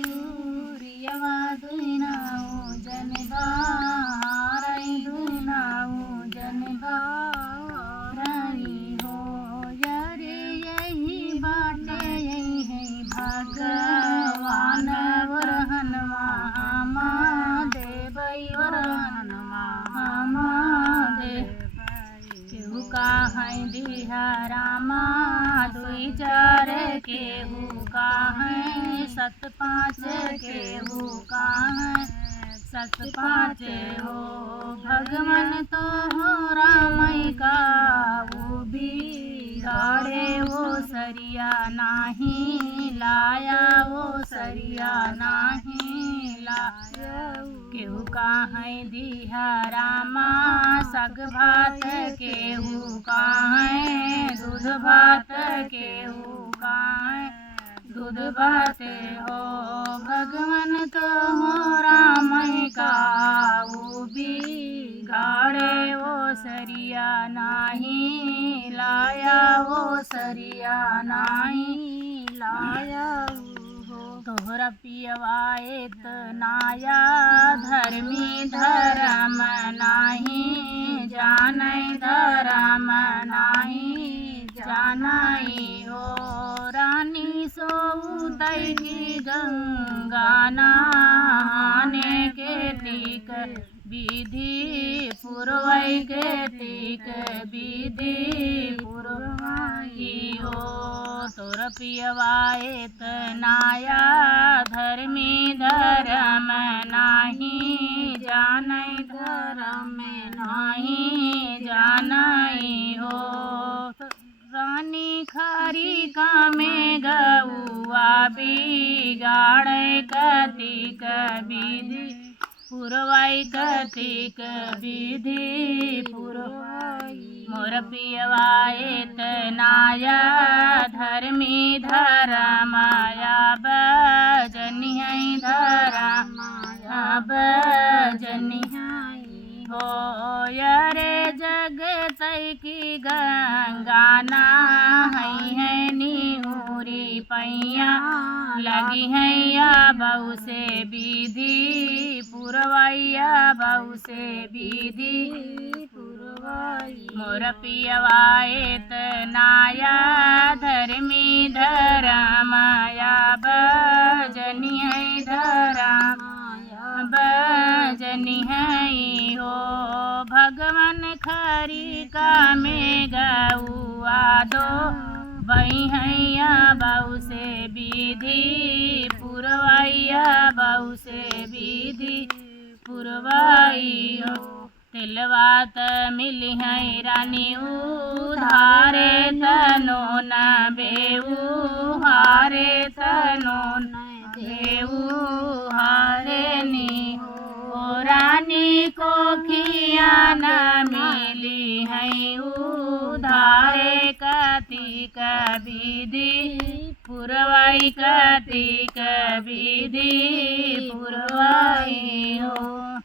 सूर्यवा दुनाऊ जनबारई दुनाऊ जनबारई हो यारे यही बाटे यही है भगवान वरहनवा देवई वरहनवा केहू का है दिहा रामा दुई चार केहू का है सत पाँच केहू का है सत पाँच हो भगवान तो हो रामई का वो भी गाड़े वो सरिया नाही लाया वो सरिया नाही लाया केहू का है दिहा रामा सग भात केहू का है दूध भात केहू का है दूध भात हो भगवान तो हो रामई का वो भी गाड़े वो सरिया नाही लाया वो सरिया नाही लाया तोहरा पियवाएत नाया धर्मी धर्म नाही जानई धर्म नाही जानई हो रानी सोउतई की गंगा नहाने के तीक विधि पुरवई के तीक विधि पुरवई हो तोर पियवाएत नाया धर्मी धर्म नाही जानई धर्म नाही जानई हो रानी खरी का में गौआ बिगाड़े कतिक विधि पुरवाई कतिक विधि पुरवाई मोर पियवाएत नाया धर्मी धर्माया बजनिहै धर्माया बजनिहै हो यरे जगतई की गंगा नहाई है निहुरी पैया लगी है या बहु से विधि पुरवैया बहु से विधि पुरवई मोर पियवाएत नाया धर्मी धर्माया बजनी है धर्माया बजनी है हो भगवान खरी का में गौआ दो बई हैया बहु से विधि पुरवैया बहु से विधि पुरवई हो तिलवात मिली है रानी उधारे तनो न बेऊ हारे तनो न बेऊ हारे नी रानी को खिया न मिली है उधारे कतिक विधि पुरवई कतिक विधि पुरवई हो।